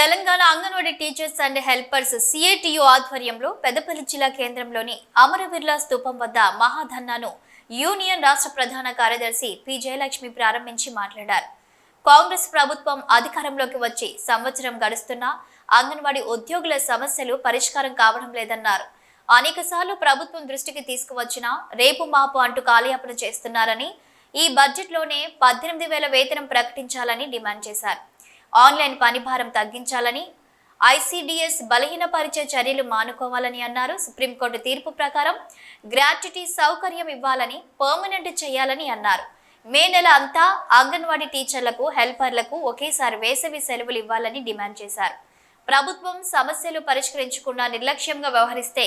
Telangana anganwadi teachers and helpers CITU ఆధ్వర్యంలో పెద్దపల్లి జిల్లా కేంద్రంలోని అమరవీరుల స్తూపం వద్ద మహాధర్నాను యూనియన్ రాష్ట్ర ప్రధాన కార్యదర్శి పి జయలక్ష్మి ప్రారంభించి మాట్లాడారు. కాంగ్రెస్ ప్రభుత్వం అధికారంలోకి వచ్చి సంవత్సరం గడుస్తున్నా అంగన్వాడీ ఉద్యోగుల సమస్యలు పరిష్కారం కావడం లేదన్నారు. అనేకసార్లు ప్రభుత్వం దృష్టికి తీసుకువచ్చినా రేపు మాపు అంటూ కాలయాపన చేస్తున్నారని, ఈ బడ్జెట్లోనే 18,000 వేతనం ప్రకటించాలని డిమాండ్ చేశారు. ఆన్లైన్ పనిభారం తగ్గించాలని, ఐసిడిఎస్ బలహీనపరిచే చర్యలు మానుకోవాలని అన్నారు. సుప్రీంకోర్టు తీర్పు ప్రకారం గ్రాట్యుటీ సౌకర్యం ఇవ్వాలని, పర్మనెంట్ చేయాలని అన్నారు. మే నెల అంతా అంగన్వాడీ టీచర్లకు, హెల్పర్లకు ఒకేసారి వేసవి సెలవులు ఇవ్వాలని డిమాండ్ చేశారు. ప్రభుత్వం సమస్యలు పరిష్కరించకుండా నిర్లక్ష్యంగా వ్యవహరిస్తే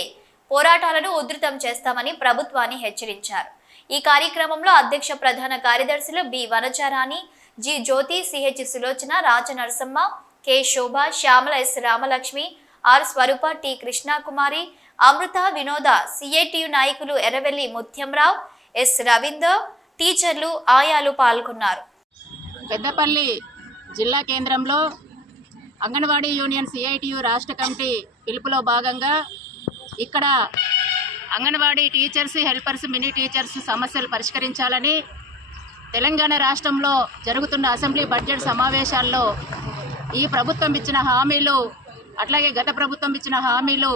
పోరాటాలను ఉధృతం చేస్తామని ప్రభుత్వాన్ని హెచ్చరించారు. ఈ కార్యక్రమంలో అధ్యక్ష ప్రధాన కార్యదర్శులు B Vanacharani, G Jyothi, CH Sulochana, Raja Narasamma, K Shobha, Shyamala, S Ramalakshmi, R Swarupa, T Krishnakumari, Amrutha, Vinoda, CITU నాయకులు ఎర్రవెల్లి ముత్యంరావు, ఎస్ రవీందర్, టీచర్లు, ఆయాలు పాల్గొన్నారు. పెద్దపల్లి జిల్లా కేంద్రంలో అంగన్వాడీ యూనియన్ సిఐటియు రాష్ట్ర కమిటీ పిలుపులో భాగంగా ఇక్కడ anganwadi teachers, helpers, mini teachers సమస్యలు పరిష్కరించాలని తెలంగాణ రాష్ట్రంలో జరుగుతున్న అసెంబ్లీ బడ్జెట్ సమావేశాల్లో ఈ ప్రభుత్వం ఇచ్చిన హామీలు, అట్లాగే గత ప్రభుత్వం ఇచ్చిన హామీలు,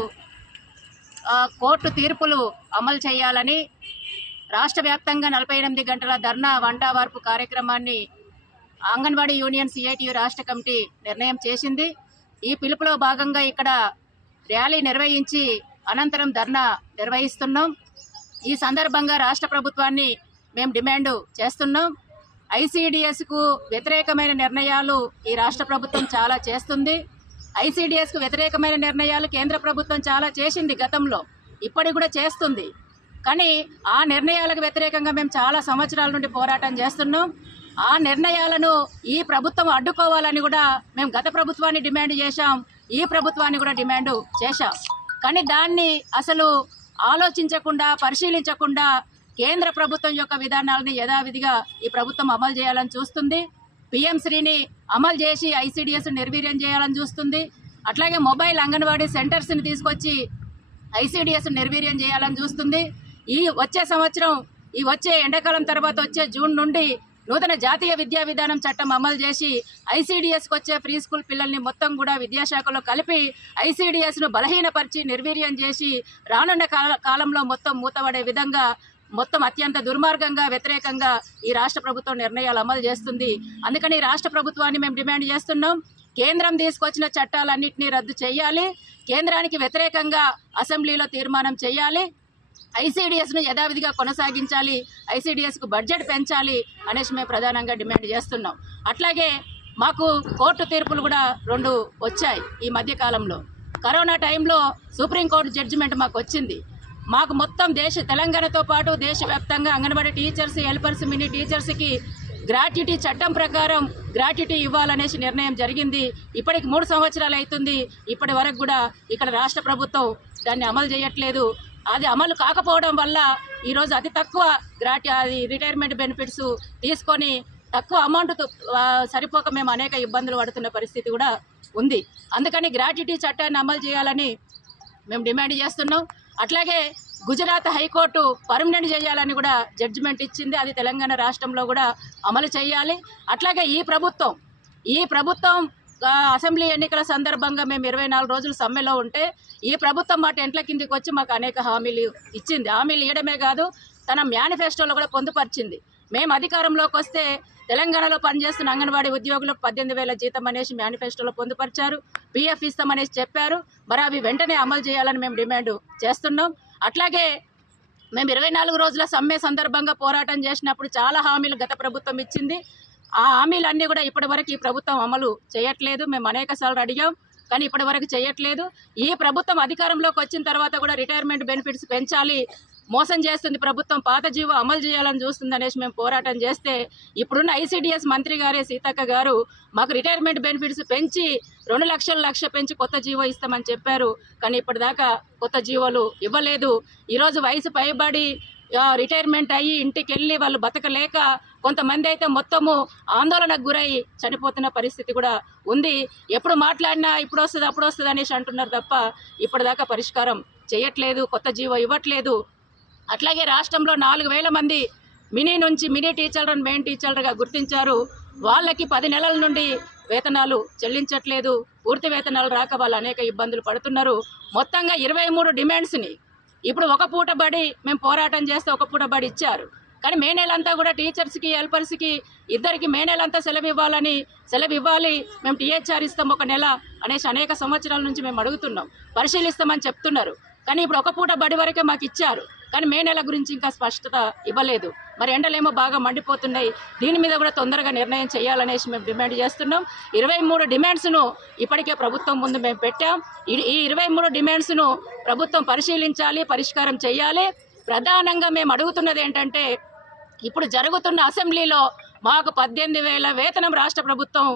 కోర్టు తీర్పులు అమలు చేయాలని రాష్ట్ర వ్యాప్తంగా 48 గంటల ధర్నా వంట వార్పు కార్యక్రమాన్ని అంగన్వాడీ యూనియన్ సిఐటియు రాష్ట్ర కమిటీ నిర్ణయం చేసింది. ఈ పిలుపులో భాగంగా ఇక్కడ ర్యాలీ నిర్వహించి అనంతరం ధర్నా నిర్వహిస్తున్నాం. ఈ సందర్భంగా రాష్ట్ర ప్రభుత్వాన్ని మేము డిమాండ్ చేస్తున్నాం. ఐసిడిఎస్కు వ్యతిరేకమైన నిర్ణయాలు ఈ రాష్ట్ర ప్రభుత్వం చాలా చేస్తుంది. ఐసిడిఎస్కు వ్యతిరేకమైన నిర్ణయాలు కేంద్ర ప్రభుత్వం చాలా చేసింది గతంలో, ఇప్పటికి కూడా చేస్తుంది. కానీ ఆ నిర్ణయాలకు వ్యతిరేకంగా మేము చాలా సంవత్సరాల నుండి పోరాటం చేస్తున్నాం. ఆ నిర్ణయాలను ఈ ప్రభుత్వం అడ్డుకోవాలని కూడా మేము గత ప్రభుత్వాన్ని డిమాండ్ చేశాం, ఈ ప్రభుత్వాన్ని కూడా డిమాండ్ చేశాం. కానీ దాన్ని అసలు ఆలోచించకుండా, పరిశీలించకుండా కేంద్ర ప్రభుత్వం యొక్క విధానాలని యథావిధిగా ఈ ప్రభుత్వం అమలు చేయాలని చూస్తుంది. పిఎంశ్రీని అమలు చేసి ఐసిడిఎస్ నిర్వీర్యం చేయాలని చూస్తుంది. అట్లాగే మొబైల్ అంగన్వాడీ సెంటర్స్ని తీసుకొచ్చి ఐసిడిఎస్ నిర్వీర్యం చేయాలని చూస్తుంది. వచ్చే ఎండాకాలం తర్వాత వచ్చే జూన్ నుండి నూతన జాతీయ విద్యా విధానం చట్టం అమలు చేసి ఐసిడిఎస్కి వచ్చే ప్రీ స్కూల్ పిల్లల్ని మొత్తం కూడా విద్యాశాఖలో కలిపి ఐసిడిఎస్ను బలహీనపరిచి నిర్వీర్యం చేసి రానున్న కాలంలో మొత్తం మూతపడే విధంగా, మొత్తం అత్యంత దుర్మార్గంగా, వ్యతిరేకంగా ఈ రాష్ట్ర ప్రభుత్వం నిర్ణయాలు అమలు చేస్తుంది. అందుకని రాష్ట్ర ప్రభుత్వాన్ని మేము డిమాండ్ చేస్తున్నాం. కేంద్రం తీసుకొచ్చిన చట్టాలన్నింటినీ రద్దు చేయాలి, కేంద్రానికి వ్యతిరేకంగా అసెంబ్లీలో తీర్మానం చేయాలి, ఐసిడిఎస్ను యథావిధిగా కొనసాగించాలి, ఐసిడిఎస్కు బడ్జెట్ పెంచాలి అనేసి మేము ప్రధానంగా డిమాండ్ చేస్తున్నాం. అట్లాగే మాకు కోర్టు తీర్పులు కూడా 2 వచ్చాయి ఈ మధ్యకాలంలో. కరోనా టైంలో సుప్రీంకోర్టు జడ్జిమెంట్ మాకు వచ్చింది. మాకు మొత్తం తెలంగాణతో పాటు దేశవ్యాప్తంగా అంగన్వాడీ టీచర్స్, హెల్పర్స్, మినీ టీచర్స్కి గ్రాట్యుటీ చట్టం ప్రకారం గ్రాట్యుటీ ఇవ్వాలనేసి నిర్ణయం జరిగింది. ఇప్పటికి 3 సంవత్సరాలు అవుతుంది. ఇప్పటి వరకు కూడా ఇక్కడ రాష్ట్ర ప్రభుత్వం దాన్ని అమలు చేయట్లేదు. అది అమలు కాకపోవడం వల్ల ఈరోజు అతి తక్కువ రిటైర్మెంట్ బెనిఫిట్స్ తీసుకొని తక్కువ అమౌంట్ సరిపోక మేము అనేక ఇబ్బందులు పడుతున్న పరిస్థితి కూడా ఉంది. అందుకని గ్రాట్యుటీ చట్టాన్ని అమలు చేయాలని మేము డిమాండ్ చేస్తున్నాం. అట్లాగే గుజరాత్ హైకోర్టు పర్మనెంట్ చేయాలని కూడా జడ్జిమెంట్ ఇచ్చింది. అది తెలంగాణ రాష్ట్రంలో కూడా అమలు చేయాలి. అట్లాగే ఈ ప్రభుత్వం అసెంబ్లీ ఎన్నికల సందర్భంగా మేము 24 రోజులు సమ్మెలో ఉంటే ఈ ప్రభుత్వం మా టెంట్ల కిందికి వచ్చి మాకు అనేక హామీలు ఇచ్చింది. హామీలు ఇవ్వడమే కాదు, తన మేనిఫెస్టోలో కూడా పొందుపరిచింది. మేము అధికారంలోకి వస్తే తెలంగాణలో పనిచేస్తున్న అంగన్వాడీ ఉద్యోగులకు 18,000 జీతం అనేసి మేనిఫెస్టోలో పొందుపరిచారు. పిఎఫ్ ఇస్తామనేసి చెప్పారు. మరి అవి వెంటనే అమలు చేయాలని మేము డిమాండ్ చేస్తున్నాం. అట్లాగే మేము 24 రోజుల సమ్మె సందర్భంగా పోరాటం చేసినప్పుడు చాలా హామీలు గత ప్రభుత్వం ఇచ్చింది. ఆ హామీలన్నీ కూడా ఇప్పటివరకు ఈ ప్రభుత్వం అమలు చేయట్లేదు. మేము అనేకసార్లు అడిగాం, కానీ ఇప్పటివరకు చేయట్లేదు. ఈ ప్రభుత్వం అధికారంలోకి వచ్చిన తర్వాత కూడా రిటైర్మెంట్ బెనిఫిట్స్ పెంచాలి, మోసం చేస్తుంది ప్రభుత్వం, పాత జీవో అమలు చేయాలని చూస్తుంది అనేసి మేము పోరాటం చేస్తే ఇప్పుడున్న ఐసిడిఎస్ మంత్రి గారే సీతక్క గారు మాకు రిటైర్మెంట్ బెనిఫిట్స్ పెంచి 2 లక్షలు పెంచి కొత్త జీవో ఇస్తామని చెప్పారు. కానీ ఇప్పటిదాకా కొత్త జీవోలు ఇవ్వలేదు. ఈరోజు వయసు పైబడి రిటైర్మెంట్ అయ్యి ఇంటికి వెళ్ళి వాళ్ళు బతకలేక కొంతమంది అయితే మొత్తము ఆందోళనకు గురై చనిపోతున్న పరిస్థితి కూడా ఉంది. ఎప్పుడు మాట్లాడినా ఇప్పుడు వస్తుంది అప్పుడు వస్తుంది అనేసి అంటున్నారు తప్ప ఇప్పటిదాకా పరిష్కారం చేయట్లేదు, కొత్త జీవో ఇవ్వట్లేదు. అట్లాగే రాష్ట్రంలో 4,000 మంది మినీ టీచర్లను మెయిన్ టీచర్లుగా గుర్తించారు. వాళ్ళకి 10 నెలల నుండి వేతనాలు చెల్లించట్లేదు. పూర్తి వేతనాలు రాక వాళ్ళు అనేక ఇబ్బందులు పడుతున్నారు. మొత్తంగా 23 డిమాండ్స్ని ఇప్పుడు ఒక పూట బడి మేము పోరాటం చేస్తే ఒక పూట బడి ఇచ్చారు. కానీ మే నెలంతా కూడా టీచర్స్కి హెల్పర్స్కి ఇద్దరికి మే నెలంతా సెలవు ఇవ్వాలి, మేము టీహెచ్ఆర్ ఇస్తాం 1 నెల అనేసి అనేక సంవత్సరాల నుంచి మేము అడుగుతున్నాం, పరిశీలిస్తామని చెప్తున్నారు. కానీ ఇప్పుడు ఒక పూట బడి వరకే మాకు ఇచ్చారు, కానీ మే నెల గురించి ఇంకా స్పష్టత ఇవ్వలేదు. మరి ఎండలేమో బాగా మండిపోతున్నాయి, దీని మీద కూడా తొందరగా నిర్ణయం చేయాలనేసి మేము డిమాండ్ చేస్తున్నాం. 23 డిమాండ్స్ను ఇప్పటికే ప్రభుత్వం ముందు మేము పెట్టాం. ఈ 23 డిమాండ్స్ను ప్రభుత్వం పరిశీలించాలి, పరిష్కారం చేయాలి. ప్రధానంగా మేము అడుగుతున్నది ఏంటంటే, ఇప్పుడు జరుగుతున్న అసెంబ్లీలో మాకు 18,000 వేతనం రాష్ట్ర ప్రభుత్వం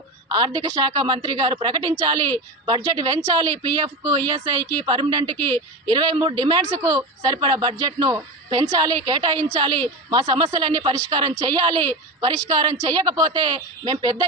ఆర్థిక శాఖ మంత్రి గారు ప్రకటించాలి, బడ్జెట్ పెంచాలి, పిఎఫ్కు ఈఎస్ఐకి పర్మనెంట్కి 23 డిమాండ్స్కు సరిపడా బడ్జెట్ను పెంచాలి, కేటాయించాలి. మా సమస్యలన్నీ పరిష్కారం చేయాలి. పరిష్కారం చేయకపోతే మేము పెద్ద